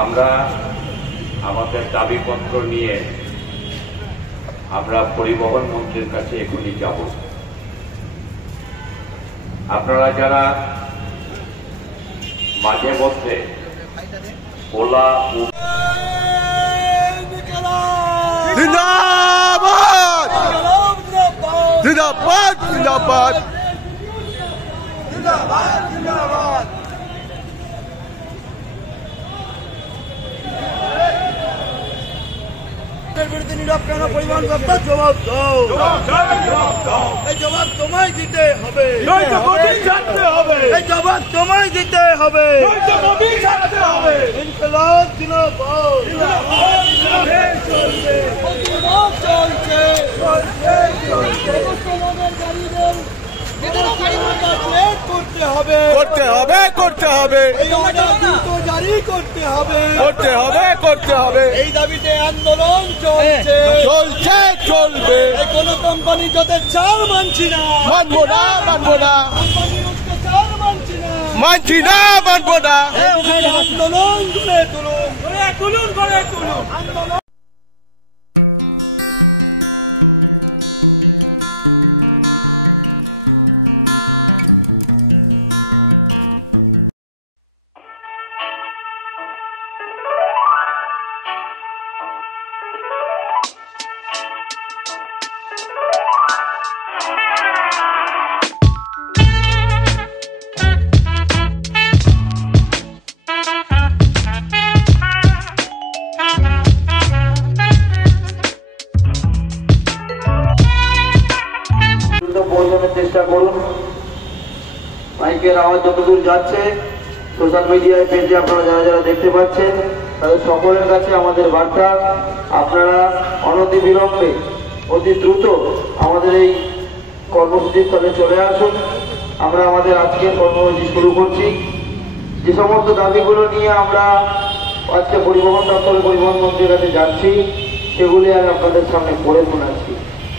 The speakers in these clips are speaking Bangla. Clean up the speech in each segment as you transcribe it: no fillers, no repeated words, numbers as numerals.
আমরা আমাদের দাবিপত্র নিয়ে আমরা পরিবহন মন্ত্রীর কাছে এখনই যাব। আপনারা যারা মাঝে মধ্যে ওলা জিন্দাবাদ জিন্দাবাদ জিন্দাবাদ জিন্দাবাদ জিন্দাবাদ বিরুদ্ধে নীরব কেন পরিবহন দপ্তর জবাব দাও, এই জবাব তোমায় দিতে হবে, এই জবাব তোমায় দিতে হবে। ইনকলাব জিন্দাবাদ চলছে করতে হবে করতে হবে করতে হবে জারি করতে হবে করতে হবে করতে হবে। এই দাবিতে আন্দোলন চলছে চলছে চলবে। কোন কোম্পানি যাতে চাল মানছি না, মানবো না মানবো না চাল মানছি না, মানছি না মানবো না। আন্দোলন গড়ে তুলুন গড়ে তুলুন গড়ে তুলুন আন্দোলন। পৌঁছানোর চেষ্টা করুন। মাইকের আওয়াজ যতদূর যাচ্ছে সোশ্যাল মিডিয়ায় পেজে আপনারা যারা যারা দেখতে পাচ্ছেন তাদের সকলের কাছে আমাদের বার্তা, আপনারা অনতিবিলম্বে অতি দ্রুত আমাদের এই কর্মসূচির স্থলে চলে আসুন। আমরা আমাদের আজকের কর্মসূচি শুরু করছি। যে সমস্ত দাবিগুলো নিয়ে আমরা আজকে পরিবহন দপ্তরে পরিবহন মন্ত্রীর কাছে যাচ্ছি সেগুলি আমি আপনাদের সামনে পড়ে শোনাচ্ছি।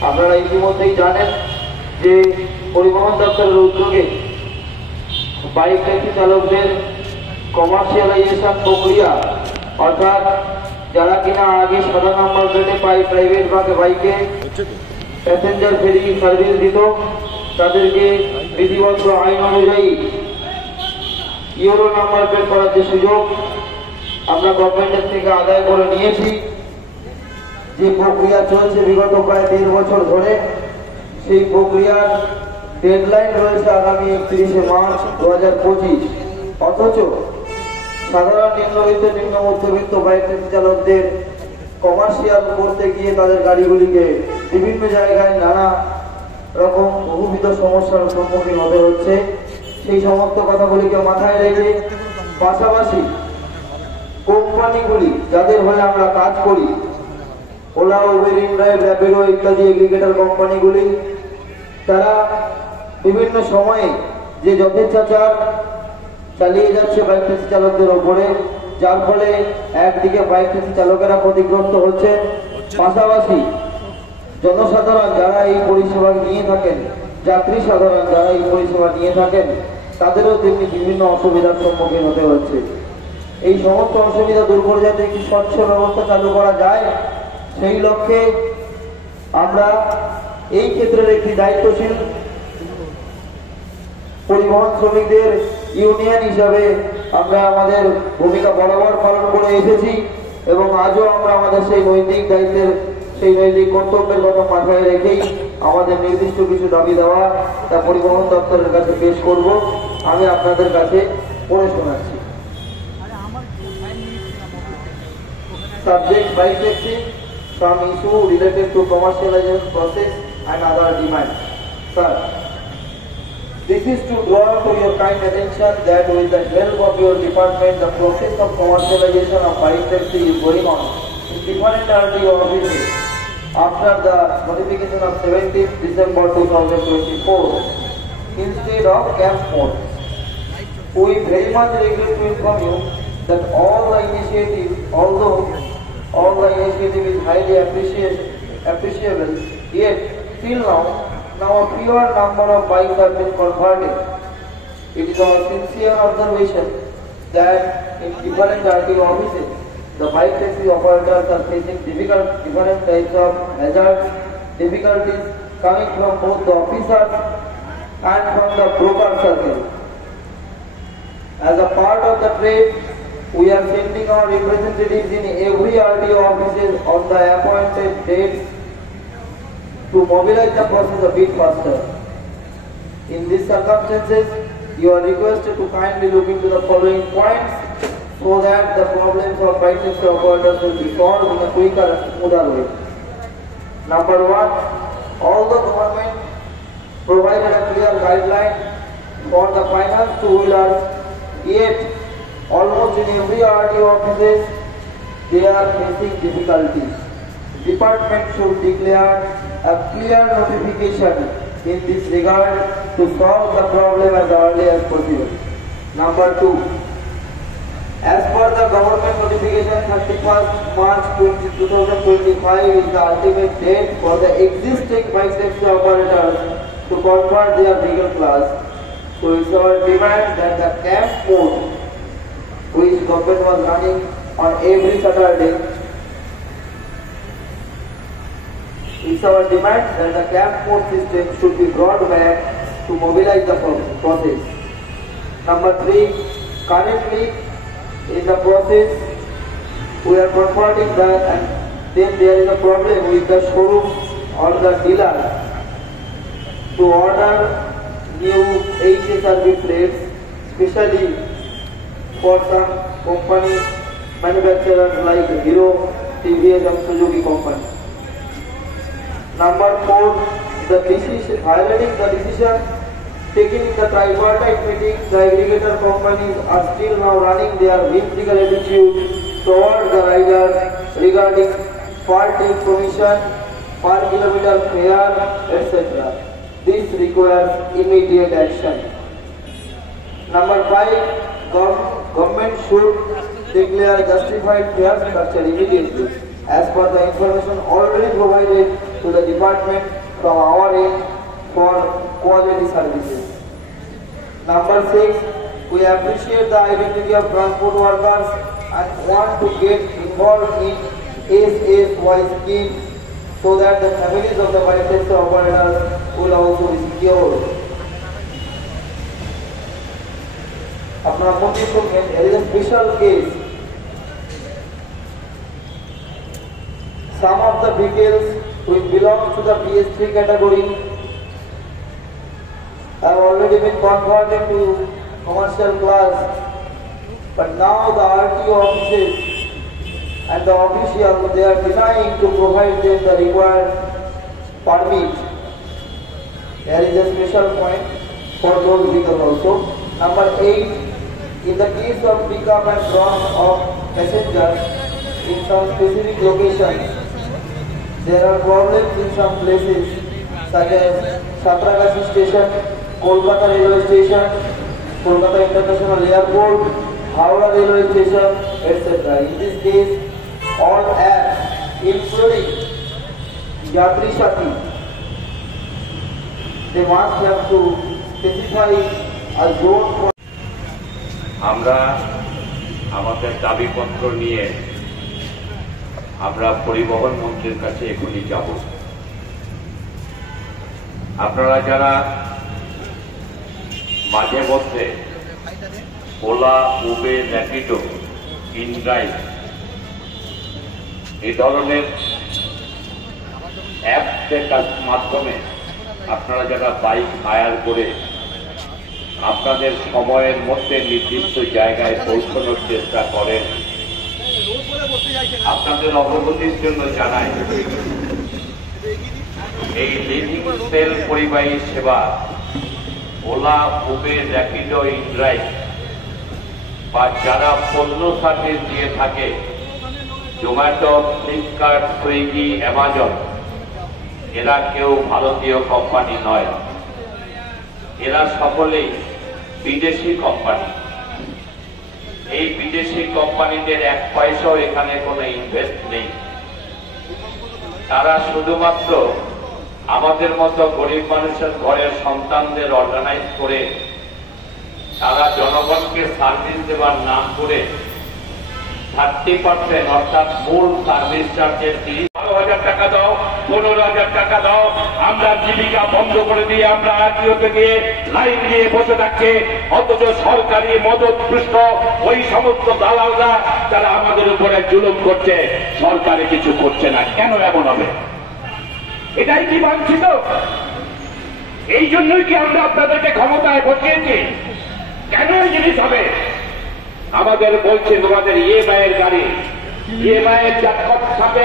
আপনারা ইতিমধ্যেই জানেন যে পরিবহন দপ্তরের উদ্যোগে বাইক ট্যাক্সি চালকদের কমার্শিয়ালাইজেশন প্রক্রিয়া, অর্থাৎ যারা কিনা আগে সাদা নাম্বার প্লেটে প্রাইভেট বাইকে প্যাসেঞ্জার ফেরি সার্ভিস দিত তাদেরকে বিধিবদ্ধ আইন অনুযায়ী ইউরো নাম্বার প্লেট করার যে সুযোগ আমরা গভর্নমেন্টের থেকে আদায় করে নিয়েছি, যে প্রক্রিয়া চলছে বিগত প্রায় 1.5 বছর ধরে, সেই প্রক্রিয়ার ডেডলাইন রয়েছে আগামী 31শে মার্চ 2025। অথচ সাধারণ নিম্নবিত্ত নিম্ন মধ্যবিত্ত বাইক ট্যাক্সি চালকদের কমার্শিয়াল করতে গিয়ে তাদের গাড়িগুলিকে বিভিন্ন জায়গায় নানা রকম বহুবিধ সমস্যার সম্মুখীন হতে হচ্ছে। সেই সমস্ত কথাগুলিকে মাথায় রেখে পাশাপাশি কোম্পানিগুলি যাদের হয়ে আমরা কাজ করি, ওলা, উবের, ইনড্রাইভ, র্যাপিডো ইত্যাদি এগ্রিগেটর কোম্পানিগুলি, তারা বিভিন্ন সময়ে যে যথেচ্ছাচার চালিয়ে যাচ্ছে বাইক ট্যাক্সি চালকদের ওপরে, যার ফলে একদিকে বাইক ট্যাক্সি চালকেরা ক্ষতিগ্রস্ত হচ্ছে, পাশাপাশি জনসাধারণ যারা এই পরিষেবা নিয়ে থাকেন, যাত্রী সাধারণ যারা এই পরিষেবা নিয়ে থাকেন, তাদেরও তেমনি বিভিন্ন অসুবিধার সম্মুখীন হতে হচ্ছে। এই সমস্ত অসুবিধা দূর করে যাতে একটি স্বচ্ছ ব্যবস্থা চালু করা যায়, সেই লক্ষ্যে আমরা এই ক্ষেত্রের একটি দায়িত্বশীল পরিবহন শ্রমিকদের ইউনিয়ন হিসাবে আমরা আমাদের ভূমিকা বরাবর পালন করে এসেছি এবং আজও আমরা আমাদের সেই নৈতিক দায়িত্বের, সেই নৈতিক কর্তব্যের কথা মাথায় রেখেই আমাদের নির্দিষ্ট কিছু দাবি দেওয়া তা পরিবহন দপ্তরের কাছে পেশ করব। আমি আপনাদের কাছে পড়ে শোনাচ্ছি। Subject bike taxi, some issue related to commercialization process and other demands. Sir, this is to draw to your kind attention that with the help of your department, the process of commercialization of bike taxi is going on in different RTO offices after the notification of 17th December 2024 instead of camp mode. We very much regret to inform you that all the initiative, although all the initiative is highly appreciable, yet till now a fewer number of bikes have been converted. It is our sincere observation that in different RTO offices, the bike taxi operators are facing different types of hazards, difficulties coming from both the officers and from the broker circle. As a part of the trade, we are sending our representatives in every RTO offices on the appointed dates to mobilize the process a bit faster. In these circumstances, you are requested to kindly look into the following points so that the problems of bike taxi operators will be solved in a quicker and smoother way. Number one, although government provided a clear guideline for the finance two-wheelers, yet almost in every RTO offices they are facing difficulties. Department should declare a clear notification in this regard to solve the problem as early as possible. Number two, as per the government notification, 31st March 2025 is the ultimate date for the existing bike taxi operators to convert their vehicle class. So it's our demand that the camp mode, which government was running on every Saturday, it's our demand that the camp mode system should be brought back to mobilize the process. Number three, currently in the process we are converting that, and then there is a problem with the showroom or the dealer to order new HSRB plates, especially for some company manufacturers like Hero, TVS and Suzuki company. Number four, violating the decision taken in the tripartite meeting, the aggregator companies are still now running their whimsical attitude towards the riders regarding per take commission, per kilometer fare, etc. This requires immediate action. Number five, government should declare justified fare structure immediately as per the information already provided to the department from our end for quality services. Number six, we appreciate the identity of transport workers and want to get involved in SSY scheme so that the families of the bike taxi operators will also be secured. There is a special case. Some of the vehicles which belong to the BS3 category have already been converted to commercial class, but now the RTO offices and the officials, they are denying to provide them the required permit. There is a special point for those vehicles also. Number 8, in the case of pickup and drop of passengers in some specific locations, there are problems in some places such as Satragasi station, Kolkata railway station, Kolkata International Airport, Howrah railway station, etc. In this case, all apps, including Yatri Shakti, they must have to specify a zone for. আমরা আমাদের দাবিপত্র নিয়ে আমরা পরিবহন মন্ত্রীর কাছে এখনই যাব। আপনারা যারা মাঝে মধ্যে ওলা, উবের, র্যাপিডো, ইনড্রাইভ এই ধরনের অ্যাপসের মাধ্যমে আপনারা যারা বাইক হায়ার করে আপনাদের সময়ের মধ্যে নির্দিষ্ট জায়গায় পৌঁছানোর চেষ্টা করেন, আপনাদের অবগতির জন্য জানাই এই লিভিং সেল পরিবাহী সেবা ওলা, উবের, র্যাপিডো, ইনড্রাইভ বা যারা পণ্য সার্ভিস দিয়ে থাকে জোম্যাটো, ফ্লিপকার্ট, সুইগি, অ্যামাজন, এরা কেউ ভারতীয় কোম্পানি নয়, এরা সকলেই বিদেশি কোম্পানি। এই বিদেশি কোম্পানিদের এক পয়সাও এখানে কোনো ইনভেস্ট নেই। তারা শুধুমাত্র আমাদের মতো গরিব মানুষের ঘরের সন্তানদের অর্গানাইজ করে তারা জনগণকে সার্ভিস দেওয়ার নাম করে 30% অর্থাৎ মূল সার্ভিস চার্জের 12,000 টাকা দাও, 15,000 টাকা দাও, আমরা জীবিকা বন্ধ করে দিয়ে আমরা আরটিওতে গিয়ে লাইন দিয়ে বসে থাকছে। অথচ সরকারি মদতপুষ্ট ওই সমস্ত দালালরা তারা আমাদের উপরে জুলুম করছে, সরকারে কিছু করছে না। কেন এমন হবে? এটাই কি বাঞ্ছিত? এই জন্যই কি আমরা আপনাদেরকে ক্ষমতায় বসিয়েছি? কেন এই জিনিস হবে? আমাদের বলছে তোমাদের ইএমআই এর গাড়ি, ইএমআই এর সাথে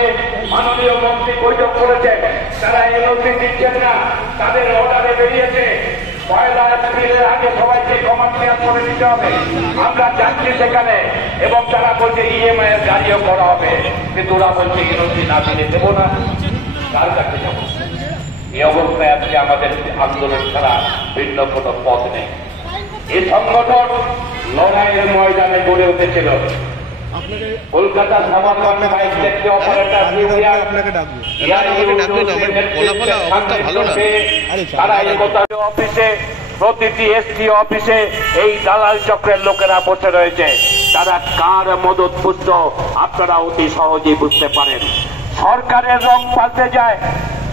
মাননীয় মন্ত্রী বৈঠক করেছেন, তারা এনওসি দিচ্ছেন না, তাদের অর্ডারে বেরিয়েছে 1 এপ্রিলের আগে সবাইকে কমার্শিয়াল করে দিতে হবে। আমরা যাচ্ছি সেখানে এবং তারা বলছে ইএমআই এর গাড়িও করা হবে, কিন্তু ওরা বলছে এনওসি না দিলে দেবো না। কার কাছে যাবো? এই অবস্থায় আজকে আমাদের আন্দোলন ছাড়া ভিন্ন কোনো পথ নেই। এই সংগঠন লড়াইয়ের ময়দানে গড়ে উঠেছিল। কলকাতা সমাগমে বাইক ট্যাক্সি অপারেটর অফিসে, প্রতিটি এসটি অফিসে এই দালাল চক্রের লোকেরা বসে রয়েছে। তারা কার মদত পুষ্ট আপনারা অতি সহজেই বুঝতে পারেন। সরকারের রং পাল্টে যায়,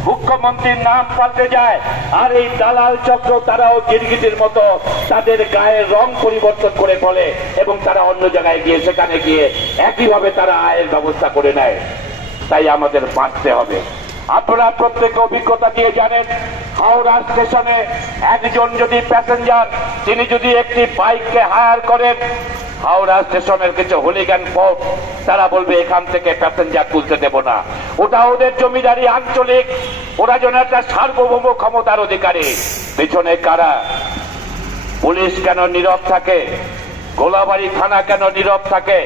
মুখ্যমন্ত্রীর নাম পাল্টে যায়, আর এই দালাল চক্র তারাও গিরগিটির মতো তাদের গায়ের রং পরিবর্তন করে ফেলে এবং তারা অন্য জায়গায় গিয়ে সেখানে গিয়ে একইভাবে তারা আয়ের ব্যবস্থা করে নেয়। তাই আমাদের বাঁচতে হবে। আপনারা প্রত্যেকে অভিজ্ঞতা দিয়ে জানেন, হাওড়া স্টেশনে একজন যদি প্যাসেঞ্জার তিনি যদি একটি বাইককে হায়ার করেন, হাওড়া স্টেশনের কিছু হুলিগান ফোর্স তারা বলবে এখান থেকে প্যাসেঞ্জার তুলতে দেব না। ওটা ওদের জমিদারি, আঞ্চলিক, ওরা যেন একটা সার্বভৌম ক্ষমতার অধিকারী। পেছনে কারা? পুলিশ কেন নীরব থাকে? গোলাবাড়ি থানা কেন নীরব থাকে?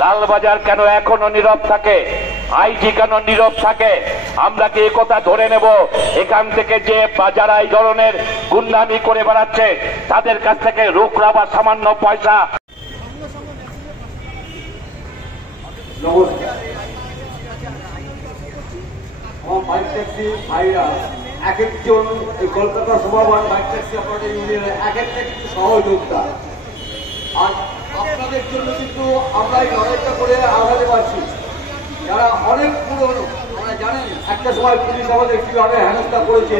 লালবাজার কেন এখনো নীরব থাকে? আইজি কেন নীরব থাকে? আমরা কি একথা ধরে নেব এখান থেকে যে যারা এই ধরনের গুন্ডামি করে বেড়াচ্ছে তাদের কাছ থেকে রোকড়া বা সামান্য পয়সা? নমস্কার। আমার বাইক ট্যাক্সি ভাইরা এক একজন এই কলকাতা সভাবান বাইক ট্যাক্সি অপারেটর ইউনিয়নের এক একটা কিন্তু সহযোগিতা। আর আপনাদের জন্য কিন্তু আমরা এই লড়াইটা করে আগাতে পারছি। যারা অনেক পুরনো, আপনারা জানেন একটা সময় পুলিশ আমাদের কীভাবে হেনস্থা করেছে,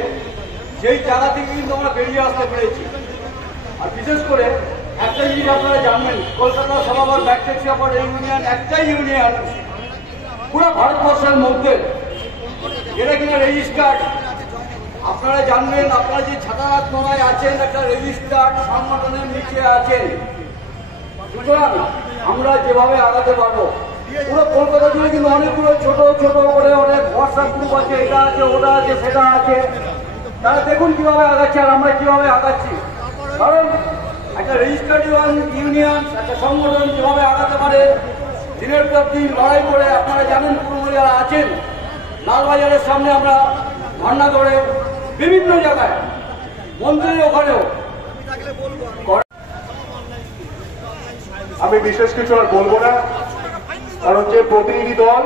সেই জায়গা থেকে কিন্তু আমরা বেরিয়ে আসতে পেরেছি। আর বিশেষ করে একটা জিনিস আপনারা জানবেন, কলকাতা সভাবান বাইক ট্যাক্সি অপারেটর ইউনিয়ন একটাই ইউনিয়ন পুরো ভারতবর্ষের মধ্যে, এটা কিনা রেজিস্টার্ড। আপনারা জানবেন, আপনারা যে ছাতারাত নয় আছেন একটা রেজিস্টার্ড সংগঠনের নিচে আছেন। সুতরাং আমরা যেভাবে আগাতে পারবো, পুরো কলকাতা জুড়ে কিন্তু অনেকগুলো ছোট ছোট করে অনেক হোয়াটসঅ্যাপ গ্রুপ আছে, এটা আছে ওটা আছে সেটা আছে। তারা দেখুন কিভাবে আগাচ্ছে আর আমরা কিভাবে আগাচ্ছি। কারণ একটা রেজিস্টার্ড ইউনিয়ন একটা সংগঠন যেভাবে আগাতে পারে, দিনের পর দিন লড়াই করে, আপনারা জানেন পুরুলিয়ারা আছেন, লালবাজারের সামনে আমরা ধর্ণা করে বিভিন্ন জায়গায়, মন্দিরের ওখানেও। আমি বিশেষ কিছু আর বলবো না, কারণ যে প্রতিনিধি দল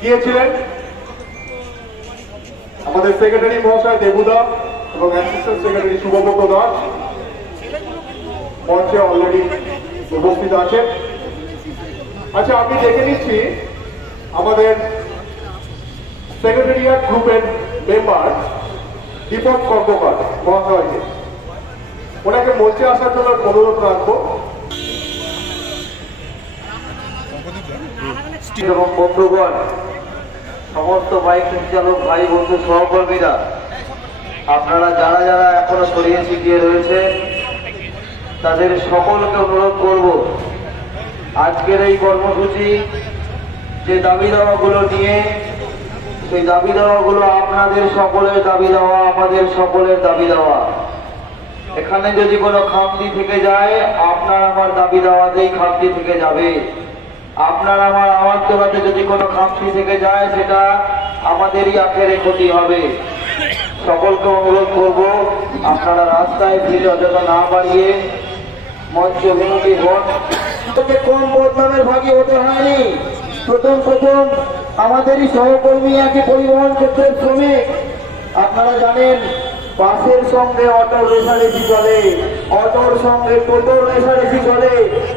গিয়েছিলেন আমাদের সেক্রেটারি মহাশয় দেবুদা এবং অ্যাসিস্ট্যান্ট সেক্রেটারি শুভব্রত দাস মঞ্চে অলরেডি উপস্থিত আছেন। আচ্ছা, আমি দেখে নিচ্ছি আমাদের সেক্রেটারিয়েট গ্রুপের মেম্বার দীপক কর্মকার মহাশয়কে, ওনাকে মঞ্চে আসার জন্য অনুরোধ রাখবো। এবং বন্ধুগণ, সমস্ত বাইক চালক ভাই বন্ধু সহকর্মীরা, আপনারা যারা যারা এখনো ছড়িয়ে ছিটিয়ে রয়েছে তাদের সকলকে অনুরোধ করব, আজকের এই কর্মসূচি যে দাবি দাওয়াগুলো নিয়ে, সেই দাবি দাওয়াগুলো আপনাদের সকলের দাবি দেওয়া, আমাদের সকলের দাবি দেওয়া। এখানে যদি কোনো খামতি থেকে যায়, আপনার আমার দাবি দেওয়াতেই খামতি থেকে যাবে। আপনার আমার আওয়াজ তোলাতে যদি কোনো খামতি থেকে যায়, সেটা আমাদেরই আখেরে ক্ষতি হবে। সকলকে অনুরোধ করব, আপনারা রাস্তায় ভিড় অযথা না বাড়িয়ে মঞ্চ অভিমুখী হন। কম বদনামের ভাগী হতে হয়নি। প্রথম আমাদেরই সহকর্মী, একই পরিবহন ক্ষেত্রের শ্রমিক। আপনারা জানেন বাসের সঙ্গে অটোর রেষারেষি চলে, অটোর সঙ্গে টোটোর রেষারেষি চলে,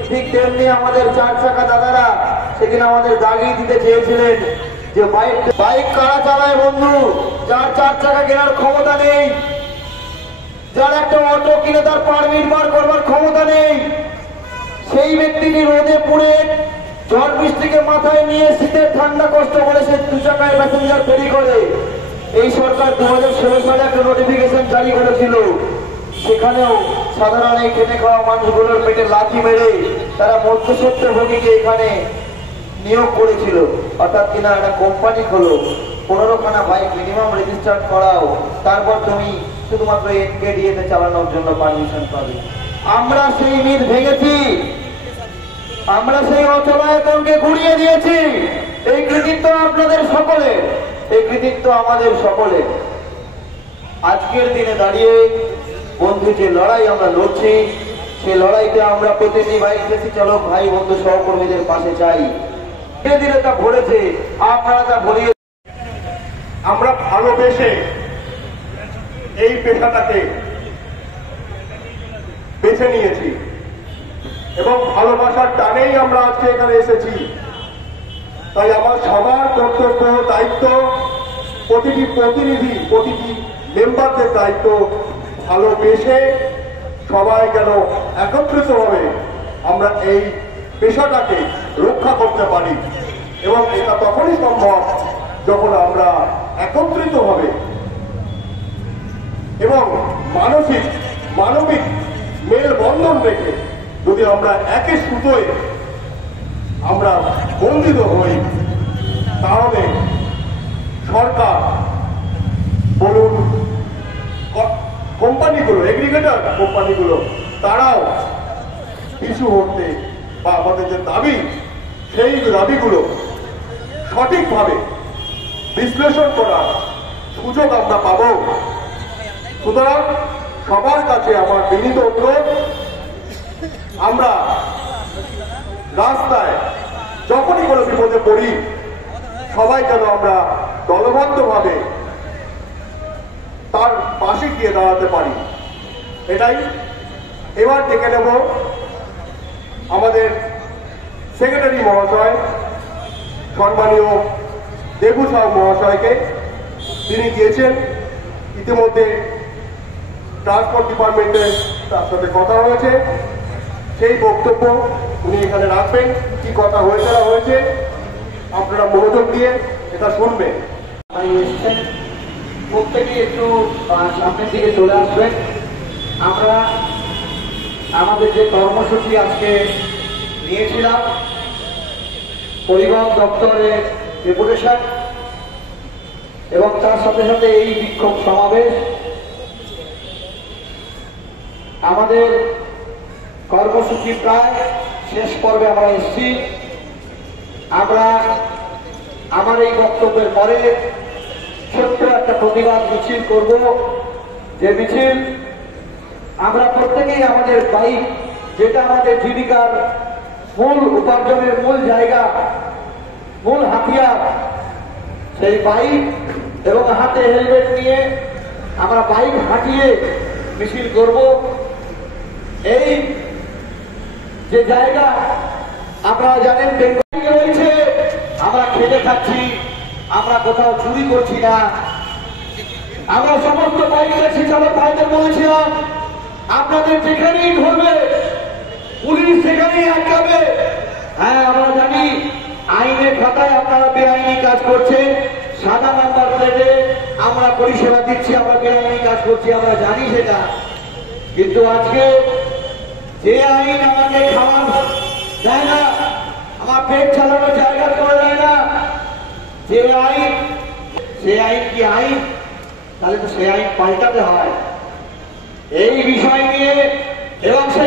ঠিক তেমনি আমাদের 4 চাকা দাদারা সেদিন আমাদের দাগিয়ে দিতে চেয়েছিলেন যে বাইক কারা চালায় বন্ধু? যার 4 চাকা কেনার ক্ষমতা নেই, যার একটা অটো কিনে তার পারমিট বার করবার ক্ষমতা নেই, সেই ব্যক্তিটি রোদে পুড়ে ঝড় বৃষ্টিকে মাথায় নিয়ে শীতের ঠান্ডা কষ্ট করে সে 2 চাকায় প্যাসেঞ্জার ফেরি করে। এই সরকার 2016 সালে একটা নোটিফিকেশন জারি করেছিল, সেখানেও সাধারণ এই খেটে খাওয়া মানুষগুলোর পেটে লাথি মেরে তারা মধ্যস্বত্বভোগীকে এখানে নিয়োগ করেছিল। অর্থাৎ কিনা একটা কোম্পানি খোলো, 15খানা বাইক মিনিমাম রেজিস্টার করাও, তারপর তুমি শুধুমাত্র NKDA-তে চালানোর জন্য পারমিশন পাবে। আমরা সেই মিথ ভেঙেছি, আমরা সেই অচলায়তনকে ঘুরিয়ে দিয়েছি। এই কৃতিত্ব আপনাদের সকলের, এই কৃতিত্ব আমাদের সকলের। আজকের দিনে দাঁড়িয়ে বন্ধু যে লড়াই আমরা লড়ছি, সেই লড়াইতে আমরা প্রতিটি বাইক ট্যাক্সি চালক ভাই বন্ধু সহকর্মীদের পাশে চাই। ধীরে ধীরে তা ভরেছে, আপনারা তা ভরিয়ে। আমরা ভালোবেসে এই পেশাটাকে বেছে নিয়েছি এবং ভালোবাসার টানেই আমরা আজকে এখানে এসেছি। তাই আমার সবার কর্তব্য, দায়িত্ব, প্রতিটি প্রতিনিধি, প্রতিটি মেম্বারদের দায়িত্ব ভালোবেসে সবাই যেন একত্রিতভাবে আমরা এই পেশাটাকে রক্ষা করতে পারি। এবং এটা তখনই সম্ভব যখন আমরা একত্রিতভাবে এবং মানবিক মেলবন্ধন রেখে যদি আমরা একই সুতোয় আমরা বন্ধিত হই, তাহলে সরকার বলুন, কোম্পানিগুলো, এগ্রিগেটর কোম্পানিগুলো, তারাও পিছু হতে বা আমাদের যে দাবি, সেই দাবিগুলো সঠিকভাবে বিশ্লেষণ করার সুযোগ আমরা পাব। সুতরাং সবার কাছে আমার বিনীত অনুরোধ, আমরা রাস্তায় যখনই কোনো বিপদে পড়ি সবাই যেন আমরা দলবদ্ধভাবে তার পাশে গিয়ে দাঁড়াতে পারি। এটাই। এবার ডেকে নেব আমাদের সেক্রেটারি মহাশয়, সম্মানীয় দেবু সাউ মহাশয়কে। তিনি গিয়েছেন ইতিমধ্যে, ট্রান্সপোর্ট ডিপার্টমেন্টের তার সাথে কথা হয়েছে, সেই বক্তব্য উনি এখানে রাখবেন। কি কথা হয়েছে আপনারা মনোযোগ দিয়ে এটা শুনবেন। প্রত্যেকে একটু সামনের দিকে চলে আসবেন। আমরা আমাদের যে কর্মসূচি আজকে নিয়েছিলাম, পরিবহন দপ্তরের ডেপুটেশন এবং তার সাথে সাথে এই বিক্ষোভ সমাবেশ, আমাদের কর্মসূচি প্রায় শেষ পর্বে আমরা এসেছি। আমরা আমার এই বক্তব্যের পরে ছোট্ট একটা প্রতিবাদ মিছিল করব, যে মিছিল আমরা প্রত্যেকেই আমাদের বাইক, যেটা আমাদের জীবিকার মূল উপার্জনের মূল জায়গা, মূল হাতিয়ার, সেই বাইক এবং হাতে হেলমেট নিয়ে আমরা বাইক হাঁটিয়ে মিছিল করব। এই যে জায়গা আপনারা জানেন বেঙ্গলি রয়েছে, আমরা খেতে খাচ্ছি, আমরা কোথাও চুরি করছি না। আমরা সমস্ত বাইক ট্যাক্সি চালক ভাইদের বলেছিলাম, আপনাদের যেখানেই ধরবে পুলিশ সেখানেই আটকাবে। হ্যাঁ, আমরা জানি আইনের খাতায় আপনারা বেআইনি কাজ করছেন, সাদা নাম্বার প্লেটে আমরা পরিষেবা দিচ্ছি, আমরা বেআইনি কাজ করছি, আমরা জানি সেটা। কিন্তু আজকে যে আইন আমাকে খাওয়ার দেয় না, আমার পেট চালানোর জায়গা করে দেয় না, যে আইন, সে আইন কি আইন? তাহলে তো সে আইন পাল্টাতে হয়। এই বিষয় নিয়ে এবং সে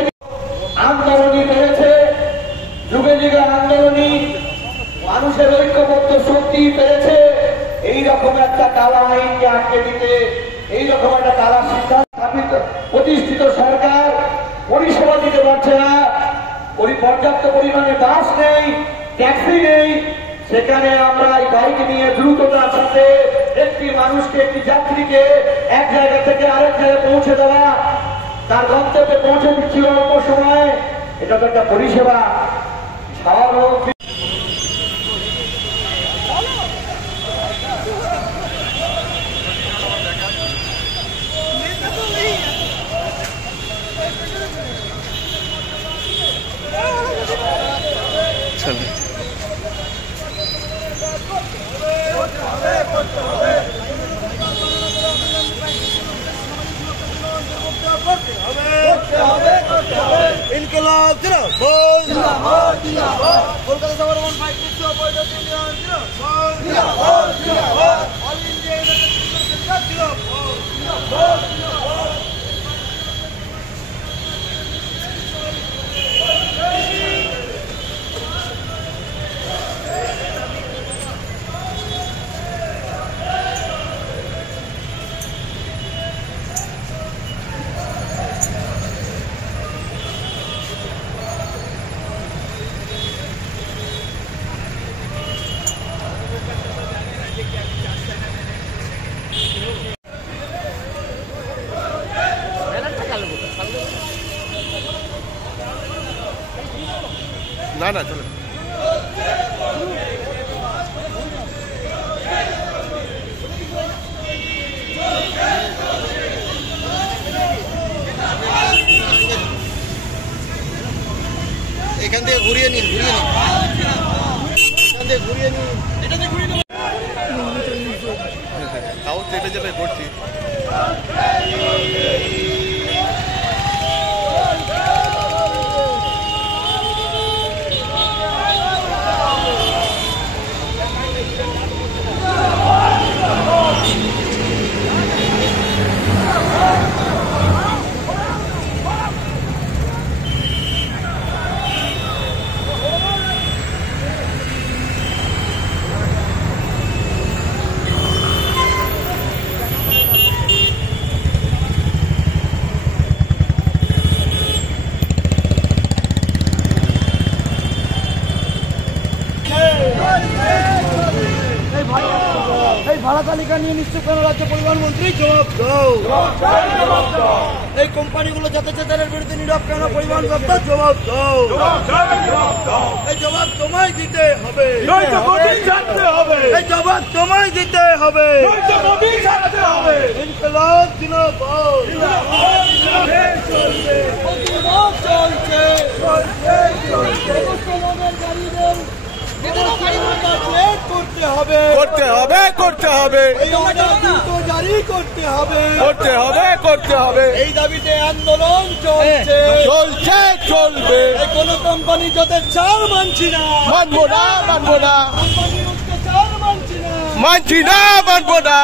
আন্দোলনী পেরেছে, যুগে যুগে আন্দোলনী মানুষের ঐক্যবদ্ধ শক্তি পেরেছে এইরকম একটা কালা আইনকে আটকে দিতে, এইরকম একটা কালা সিদ্ধান্ত প্রতিষ্ঠিত সরকার পরিষেবা দিতে পারছে না। পর্যাপ্ত পরিমাণে বাস নেই, ট্যাক্সি নেই, সেখানে আমরা এই বাইক নিয়ে দ্রুততার সাথে একটি মানুষকে, একটি যাত্রীকে এক জায়গা থেকে আরেক জায়গায় পৌঁছে দেওয়া, তার গন্তব্যে পৌঁছে দিচ্ছিল অল্প সময়ে, এটা তো একটা পরিষেবা। ইনকলাব জিন্দাবাদ, জিন্দাবাদ, জিন্দাবাদ। কলকাতা সাবরমন বাইক ট্যাক্সি অপারেটর্স ইউনিয়ন জিন্দাবাদ, জিন্দাবাদ, জিন্দাবাদ। অল ইন্ডিয়া জিন্দাবাদ, জিন্দাবাদ, জিন্দাবাদ। না না চলো এখান থেকে ঘুরিয়ে নিন, এখান থেকে ঘুরিয়ে নিন, এটা দিয়ে ঘুরিয়ে নিন। তাও চেটে চেটে করছি। এই ভাড়া তালিকা নিয়ে নিশ্চিত করেন রাজ্য পরিবহন মন্ত্রী, জবাব দাও। এই কোম্পানিগুলো যাতায়াতের বিরুদ্ধে নীরব কেন পরিবহন দপ্তর, জবাব দাও। এই জবাব তোমায় দিতে হবে, এই জবাব তোমায় দিতে হবে। ইনকলাব জিন্দাবাদ, চলছে করতে হবে, করতে হবে, করতে হবে, জারি করতে হবে, করতে হবে, করতে হবে। এই দাবিতে আন্দোলন চলছে, চলছে, চলবে। কোন কোম্পানি যাতে চাল মানছি না, মানবো না, মানবো না, কোম্পানি উঠতে চাল মানছি না, মানছি না, মানবো না।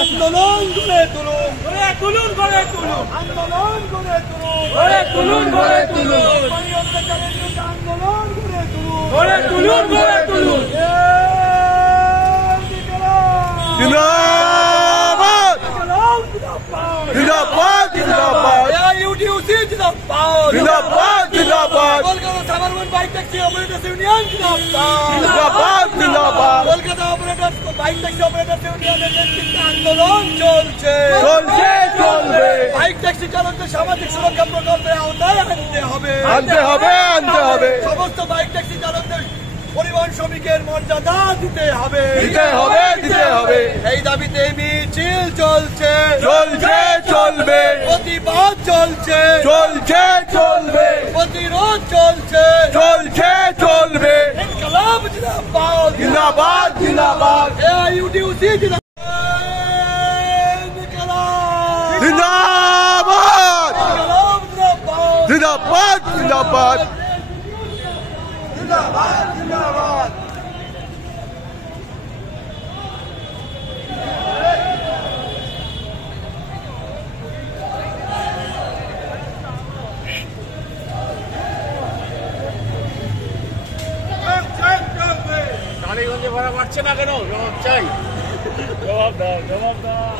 আন্দোলন গড়ে তুলুন, গড়ে তুলুন, আন্দোলন গড়ে তুলুন, গড়ে তুলুন, কোম্পানি অত্যাচারের বিরুদ্ধে আন্দোলন গড়ে তুলুন, গড়ে তুলুন। জিন্দাবাদ, জিন্দাবাদ, জিন্দাবাদ, AIUTUC জিন্দাবাদ, জিন্দাবাদ, জিন্দাবাদ, কলকাতা সাবরমন বাইক ট্যাক্সি অপারেটর্স ইউনিয়ন জিন্দাবাদ, জিন্দাবাদ, জিন্দাবাদ। Kolkata operators bike taxi operators ইউনিয়নের নেতৃত্বে আন্দোলন চলছে, চলছে, চলবে। বাইক ট্যাক্সি চালকদের সামাজিক সুরক্ষা প্রকল্পের আওতায় আনতে হবে, আনতে হবে, আনতে হবে, সমস্ত বাইক ট্যাক্সি চালকদের পরিবহন শ্রমিকের মর্যাদা দিতে হবে, দিতে হবে, দিতে হবে। এই দাবিতে মিছিল চলছে, চলছে, চলবে, প্রতিবাদ চলছে, চলছে, চলবে, প্রতিরোধ চলছে, চলছে, চলবে। ইনকলাব জিন্দাবাদ, জিন্দাবাদ, জিন্দাবাদ, AIUTUC জিন্দাবাদ, ইনকলাব, জিন্দাবাদ, ইনকলাব জিন্দাবাদ, জিন্দাবাদ, জিন্দাবাদ। জিন্দাবাদ, জিন্দাবাদ। টালিগঞ্জে ভাড়া বাড়ছে না কেন? জবাব চাই, জবাব দাও, জবাব দাও।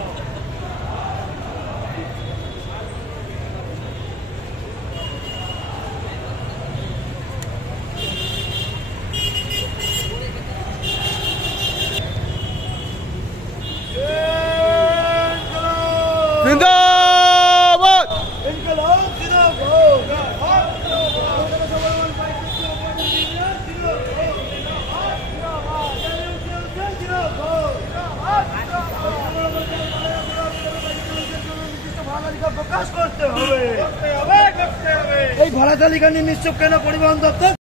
প্রকাশ করতে হবে। এই ভাড়া তালিকা নিয়ে নিশ্চুপ কেন পরিবহন দপ্তর